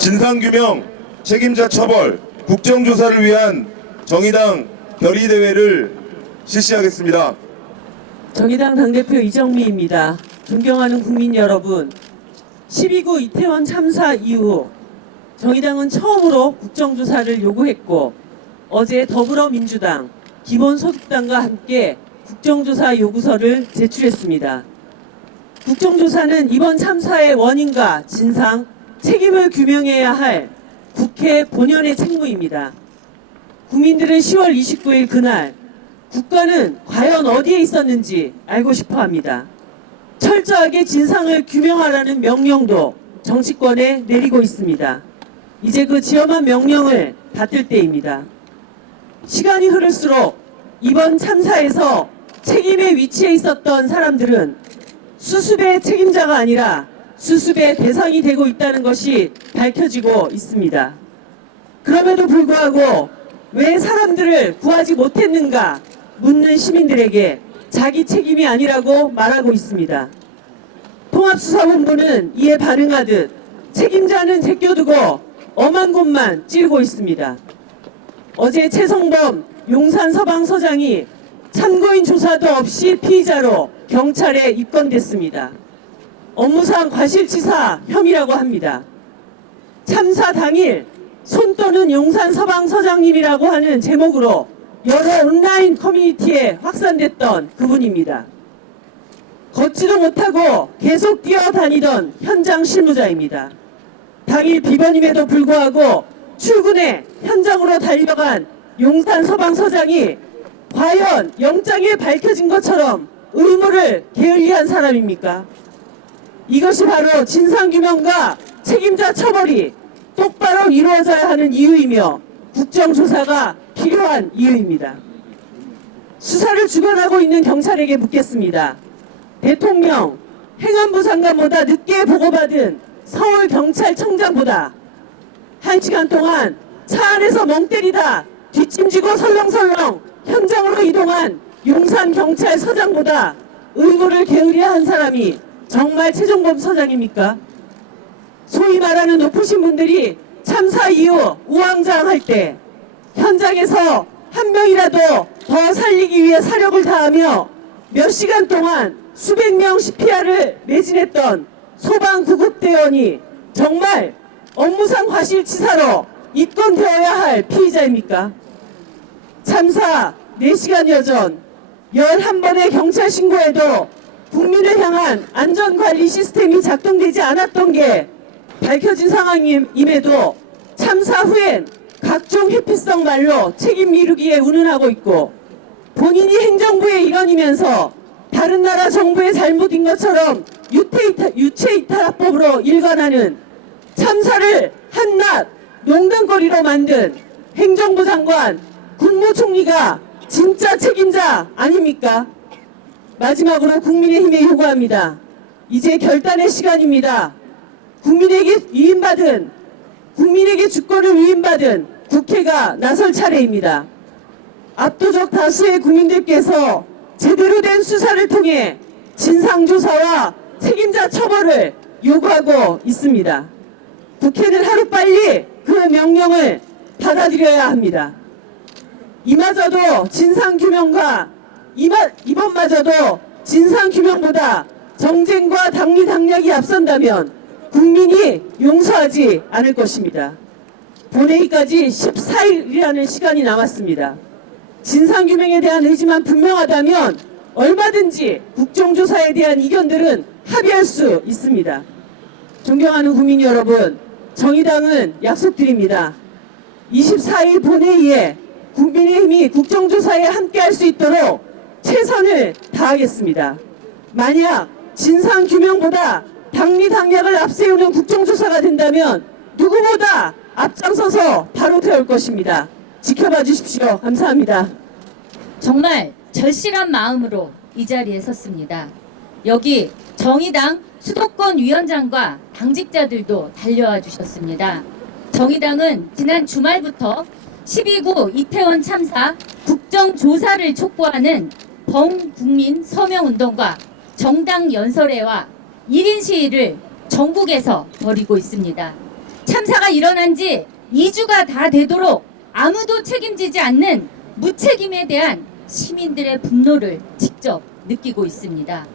진상규명, 책임자 처벌, 국정조사를 위한 정의당 결의대회를 실시하겠습니다. 정의당 당대표 이정미입니다. 존경하는 국민 여러분, 12구 이태원 참사 이후 정의당은 처음으로 국정조사를 요구했고 어제 더불어민주당, 기본소득당과 함께 국정조사 요구서를 제출했습니다. 국정조사는 이번 참사의 원인과 진상, 책임을 규명해야 할 국회 본연의 책무입니다. 국민들은 10월 29일 그날 국가는 과연 어디에 있었는지 알고 싶어 합니다. 철저하게 진상을 규명하라는 명령도 정치권에 내리고 있습니다. 이제 그 지엄한 명령을 받들 때입니다. 시간이 흐를수록 이번 참사에서 책임의 위치에 있었던 사람들은 수습의 책임자가 아니라 수습의 대상이 되고 있다는 것이 밝혀지고 있습니다. 그럼에도 불구하고 왜 사람들을 구하지 못했는가 묻는 시민들에게 자기 책임이 아니라고 말하고 있습니다. 통합수사본부는 이에 반응하듯 책임자는 제껴두고 엄한 곳만 찌르고 있습니다. 어제 최성범 용산서방서장이 참고인 조사도 없이 피의자로 경찰에 입건됐습니다. 업무상 과실치사 혐의라고 합니다. 참사 당일 손 떠는 용산서방서장님이라고 하는 제목으로 여러 온라인 커뮤니티에 확산됐던 그분입니다. 걷지도 못하고 계속 뛰어다니던 현장 실무자입니다. 당일 비번임에도 불구하고 출근해 현장으로 달려간 용산서방서장이 과연 영장에 밝혀진 것처럼 의무를 게을리한 사람입니까? 이것이 바로 진상규명과 책임자 처벌이 똑바로 이루어져야 하는 이유이며 국정조사가 필요한 이유입니다. 수사를 주관하고 있는 경찰에게 묻겠습니다. 대통령, 행안부 장관보다 늦게 보고받은 서울경찰청장보다 1시간 동안 차 안에서 멍 때리다 뒷짐지고 설렁설렁 현장으로 이동한 용산경찰서장보다 의무를 게으리한 사람이 정말 최종범 서장입니까? 소위 말하는 높으신 분들이 참사 이후 우왕좌왕할 때 현장에서 한 명이라도 더 살리기 위해 사력을 다하며 몇 시간 동안 수백 명 CPR을 매진했던 소방구급대원이 정말 업무상 과실치사로 입건되어야 할 피의자입니까? 참사 4시간여 전 11번의 경찰 신고에도 국민을 향한 안전관리 시스템이 작동되지 않았던 게 밝혀진 상황임에도 참사 후엔 각종 회피성 말로 책임 미루기에 운운하고 있고 본인이 행정부의 일원이면서 다른 나라 정부의 잘못인 것처럼 유체이탈법으로 일관하는 참사를 한낱 농담거리로 만든 행정부 장관, 국무총리가 진짜 책임자 아닙니까? 마지막으로 국민의힘에 요구합니다. 이제 결단의 시간입니다. 국민에게 주권을 위임받은 국회가 나설 차례입니다. 압도적 다수의 국민들께서 제대로 된 수사를 통해 진상조사와 책임자 처벌을 요구하고 있습니다. 국회는 하루빨리 그 명령을 받아들여야 합니다. 이번마저도 진상규명보다 정쟁과 당리당략이 앞선다면 국민이 용서하지 않을 것입니다. 본회의까지 14일이라는 시간이 남았습니다. 진상규명에 대한 의지만 분명하다면 얼마든지 국정조사에 대한 이견들은 합의할 수 있습니다. 존경하는 국민 여러분, 정의당은 약속드립니다. 24일 본회의에 국민의힘이 국정조사에 함께할 수 있도록 최선을 다하겠습니다. 만약 진상규명보다 당리당략을 앞세우는 국정조사가 된다면 누구보다 앞장서서 바로 태울 것입니다. 지켜봐 주십시오. 감사합니다. 정말 절실한 마음으로 이 자리에 섰습니다. 여기 정의당 수도권 위원장과 당직자들도 달려와 주셨습니다. 정의당은 지난 주말부터 12구 이태원 참사 국정조사를 촉구하는 범국민 서명운동과 정당 연설회와 1인 시위를 전국에서 벌이고 있습니다. 참사가 일어난 지 2주가 다 되도록 아무도 책임지지 않는 무책임에 대한 시민들의 분노를 직접 느끼고 있습니다.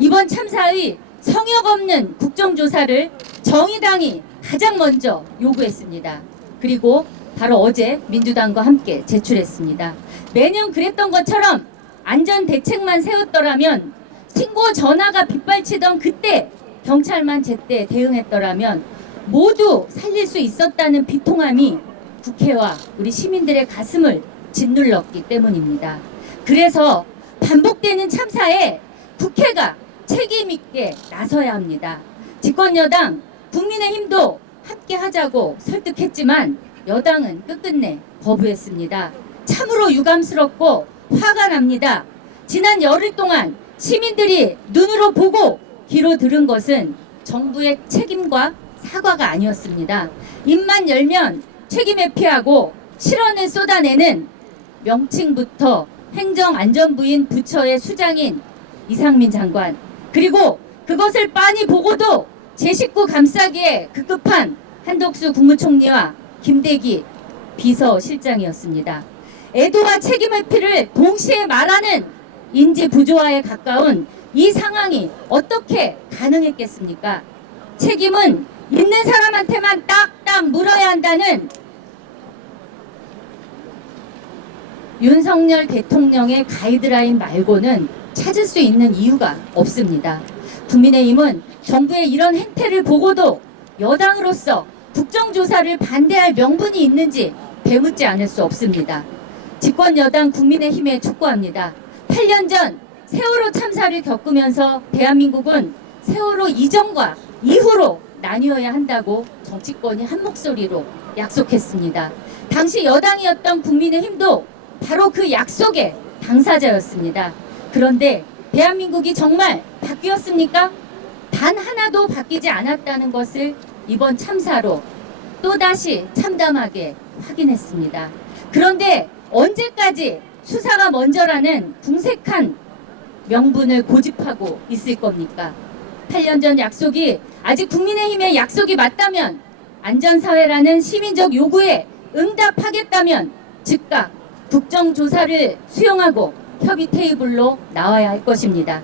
이번 참사의 성역 없는 국정조사를 정의당이 가장 먼저 요구했습니다. 그리고 바로 어제 민주당과 함께 제출했습니다. 매년 그랬던 것처럼 안전대책만 세웠더라면, 신고 전화가 빗발치던 그때 경찰만 제때 대응했더라면 모두 살릴 수 있었다는 비통함이 국회와 우리 시민들의 가슴을 짓눌렀기 때문입니다. 그래서 반복되는 참사에 국회가 책임있게 나서야 합니다. 집권여당 국민의힘도 함께 하자고 설득했지만 여당은 끝끝내 거부했습니다. 참으로 유감스럽고 화가 납니다. 지난 열흘 동안 시민들이 눈으로 보고 귀로 들은 것은 정부의 책임과 사과가 아니었습니다. 입만 열면 책임 회피하고 실언을 쏟아내는 명칭부터 행정안전부인 부처의 수장인 이상민 장관, 그리고 그것을 빤히 보고도 제 식구 감싸기에 급급한 한덕수 국무총리와 김대기 비서실장이었습니다. 애도와 책임 회피를 동시에 말하는 인지 부조화에 가까운 이 상황이 어떻게 가능했겠습니까? 책임은 있는 사람한테만 딱딱 물어야 한다는 윤석열 대통령의 가이드라인 말고는 찾을 수 있는 이유가 없습니다. 국민의힘은 정부의 이런 행태를 보고도 여당으로서 국정조사를 반대할 명분이 있는지 되묻지 않을 수 없습니다. 집권여당 국민의힘에 촉구합니다. 8년 전 세월호 참사를 겪으면서 대한민국은 세월호 이전과 이후로 나뉘어야 한다고 정치권이 한 목소리로 약속했습니다. 당시 여당이었던 국민의힘도 바로 그 약속의 당사자였습니다. 그런데 대한민국이 정말 바뀌었습니까? 단 하나도 바뀌지 않았다는 것을 이번 참사로 또다시 참담하게 확인했습니다. 그런데 언제까지 수사가 먼저라는 궁색한 명분을 고집하고 있을 겁니까? 8년 전 약속이 아직 국민의힘의 약속이 맞다면, 안전사회라는 시민적 요구에 응답하겠다면 즉각 국정조사를 수용하고 협의 테이블로 나와야 할 것입니다.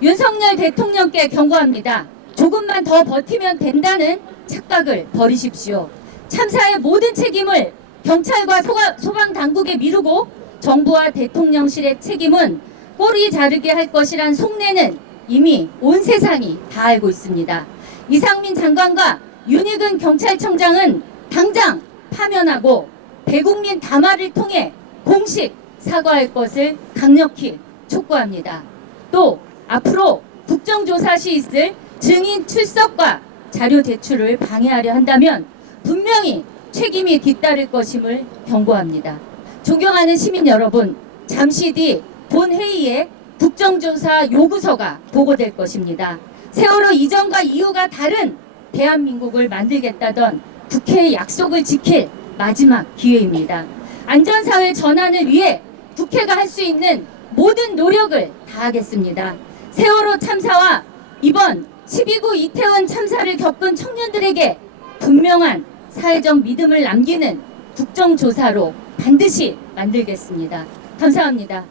윤석열 대통령께 경고합니다. 조금만 더 버티면 된다는 착각을 버리십시오. 참사의 모든 책임을 경찰과 소방당국에 미루고 정부와 대통령실의 책임은 꼬리 자르게 할 것이란 속내는 이미 온 세상이 다 알고 있습니다. 이상민 장관과 윤익은 경찰청장은 당장 파면하고 대국민 담화를 통해 공식 사과할 것을 강력히 촉구합니다. 또 앞으로 국정조사 시 있을 증인 출석과 자료 제출을 방해하려 한다면 분명히 책임이 뒤따를 것임을 경고합니다. 존경하는 시민 여러분, 잠시 뒤 본회의에 국정조사 요구서가 보고될 것입니다. 세월호 이전과 이후가 다른 대한민국을 만들겠다던 국회의 약속을 지킬 마지막 기회입니다. 안전사회 전환을 위해 국회가 할 수 있는 모든 노력을 다하겠습니다. 세월호 참사와 이번 12구 이태원 참사를 겪은 청년들에게 분명한 사회적 믿음을 남기는 국정조사로 반드시 만들겠습니다. 감사합니다.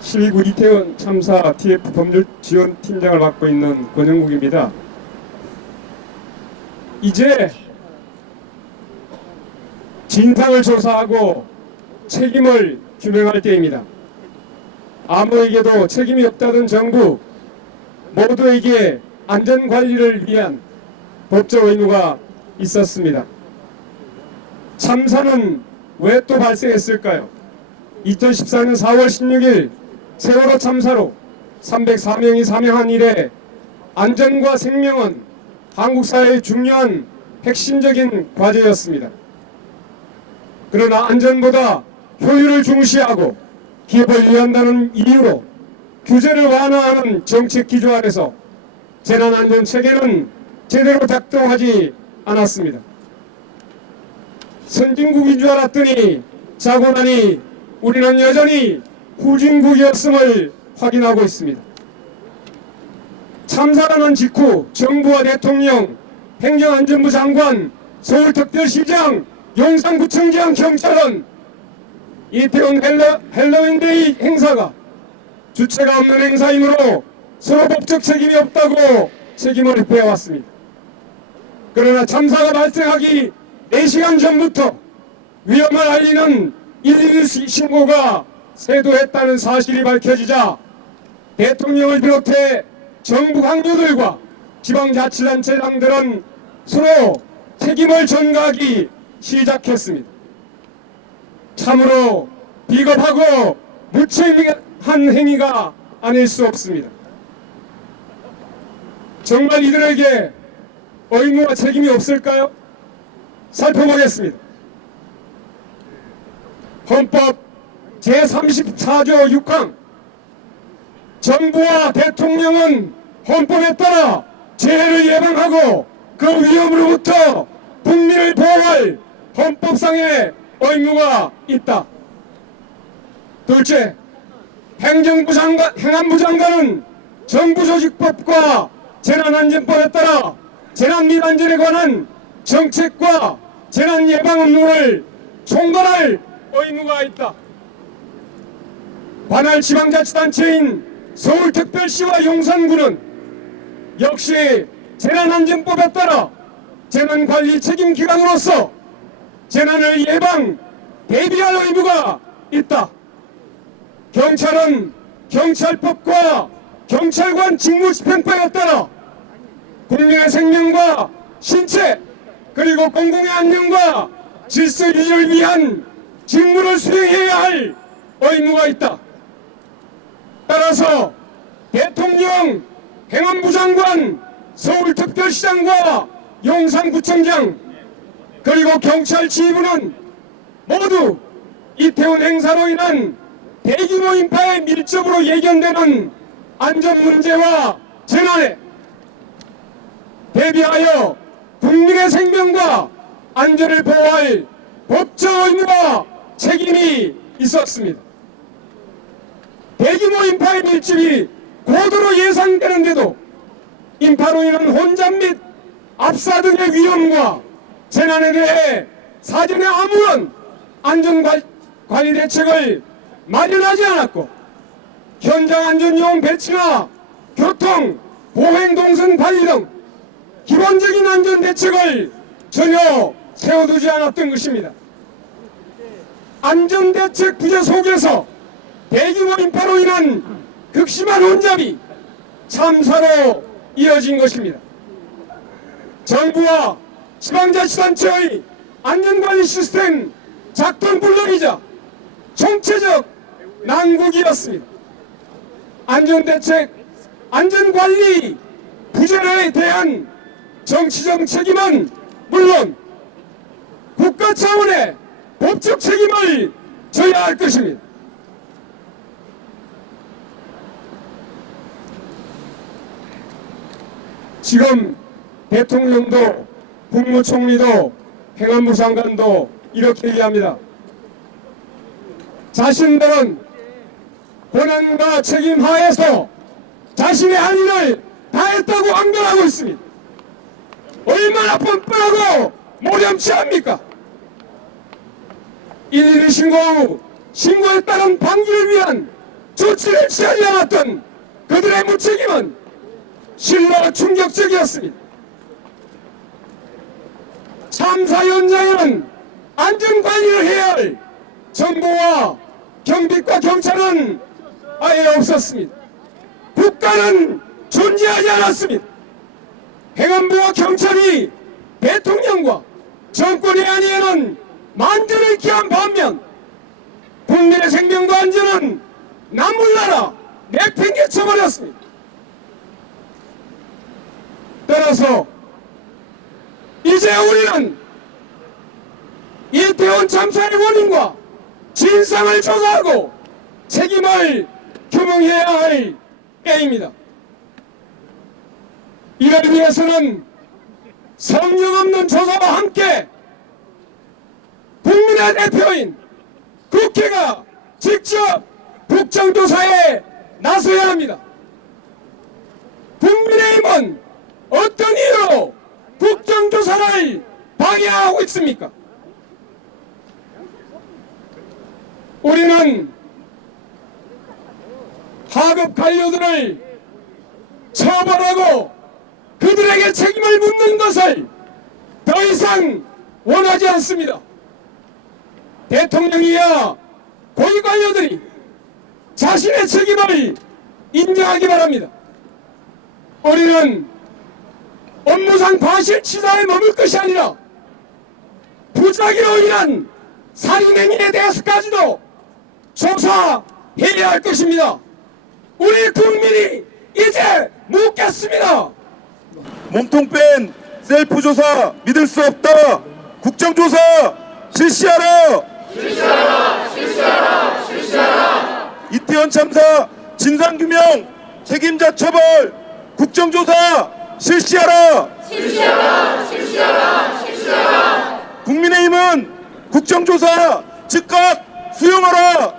12구 이태원 참사 TF 법률지원팀장을 맡고 있는 권영국입니다. 이제 진상을 조사하고 책임을 규명할 때입니다. 아무에게도 책임이 없다던 정부, 모두에게 안전관리를 위한 법적 의무가 있었습니다. 참사는 왜 또 발생했을까요? 2014년 4월 16일 세월호 참사로 304명이 사망한 이래 안전과 생명은 한국 사회의 중요한 핵심적인 과제였습니다. 그러나 안전보다 효율을 중시하고 기업을 위한다는 이유로 규제를 완화하는 정책 기조 안에서 재난안전체계는 제대로 작동하지 않았습니다. 선진국인 줄 알았더니 자고 나니 우리는 여전히 후진국이었음을 확인하고 있습니다. 참사라는 직후 정부와 대통령, 행정안전부 장관, 서울특별시장, 용산구청장, 경찰은 이태원 헬로윈데이 행사가 주체가 없는 행사이므로 서로 법적 책임이 없다고 책임을 회피해왔습니다. 그러나 참사가 발생하기 4시간 전부터 위험을 알리는 112 신고가 쇄도했다는 사실이 밝혀지자 대통령을 비롯해 정부 강요들과 지방자치단체장들은 서로 책임을 전가하기 시작했습니다. 참으로 비겁하고 무책임한 행위가 아닐 수 없습니다. 정말 이들에게 의무와 책임이 없을까요? 살펴보겠습니다. 헌법 제34조 6항 정부와 대통령은 헌법에 따라 재해를 예방하고 그 위험으로부터 국민을 보호할 헌법상의 의무가 있다. 둘째, 행안부 장관은 정부조직법과 재난안전법에 따라 재난 및 안전에 관한 정책과 재난 예방 업무를 총괄할 의무가 있다. 관할 지방자치단체인 서울특별시와 용산구는 역시 재난안전법에 따라 재난관리 책임기관으로서 재난을 예방, 대비할 의무가 있다. 경찰은 경찰법과 경찰관 직무집행법에 따라 국민의 생명과 신체 그리고 공공의 안녕과 질서 유지를 위한 직무를 수행해야 할 의무가 있다. 따라서 대통령, 행안부 장관, 서울특별시장과 용산구청장 그리고 경찰 지휘부는 모두 이태원 행사로 인한 대규모 인파에 밀접으로 예견되는 안전 문제와 재난에 대비하여 국민의 생명과 안전을 보호할 법적 의무와 책임이 있었습니다. 대규모 인파의 밀집이 고도로 예상되는데도 인파로 인한 혼잡 및 압사 등의 위험과 재난에 대해 사전에 아무런 안전관리 대책을 마련하지 않았고 현장 안전요원 배치나 교통, 보행동선 관리 등 기본적인 안전대책을 전혀 세워두지 않았던 것입니다. 안전대책 부재 속에서 대규모 인파로 인한 극심한 혼잡이 참사로 이어진 것입니다. 정부와 지방자치단체의 안전관리 시스템 작동불능이자 총체적 난국이었습니다. 안전대책, 안전관리 부재에 대한 정치적 책임은 물론 국가 차원의 법적 책임을 져야 할 것입니다. 지금 대통령도 국무총리도 행안부 장관도 이렇게 얘기합니다. 자신들은 권한과 책임 하에서 자신의 할 일을 다했다고 안변하고 있습니다. 얼마나 뻔뻔하고 모렴치합니까? 112 신고 후 신고에 따른 방지를 위한 조치를 취하지 않았던 그들의 무책임은 실로 충격적이었습니다. 참사 현장에는 안전관리를 해야 할 정부와 경비과 경찰은 아예 없었습니다. 국가는 존재하지 않았습니다. 행안부와 경찰이 대통령과 정권의 안위에는 만전을 기한 반면 국민의 생명과 안전은 나몰라라 내팽개쳐버렸습니다. 따라서 이제 우리는 이태원 참사의 원인과 진상을 조사하고 책임을 규명해야 할 때입니다. 이를 위해서는 성령 없는 조사와 함께 국민의 대표인 국회가 직접 국정조사에 나서야 합니다. 국민의힘은 어떤 이유로 국정조사를 방해하고 있습니까? 우리는 하급 관료들을 처벌하고 그들에게 책임을 묻는 것을 더 이상 원하지 않습니다. 대통령이야 고위 관료들이 자신의 책임을 인정하기 바랍니다. 우리는 업무상 과실치사에 머물 것이 아니라 부작위로 인한 살인 행위에 대해서까지도 조사해야 할 것입니다. 우리 국민이 이제 묻겠습니다. 몸통 뺀 셀프 조사 믿을 수 없다. 국정조사 실시하라. 이태원 참사 진상규명 책임자 처벌 국정조사 실시하라. 국민의힘은 국정조사 즉각 수용하라.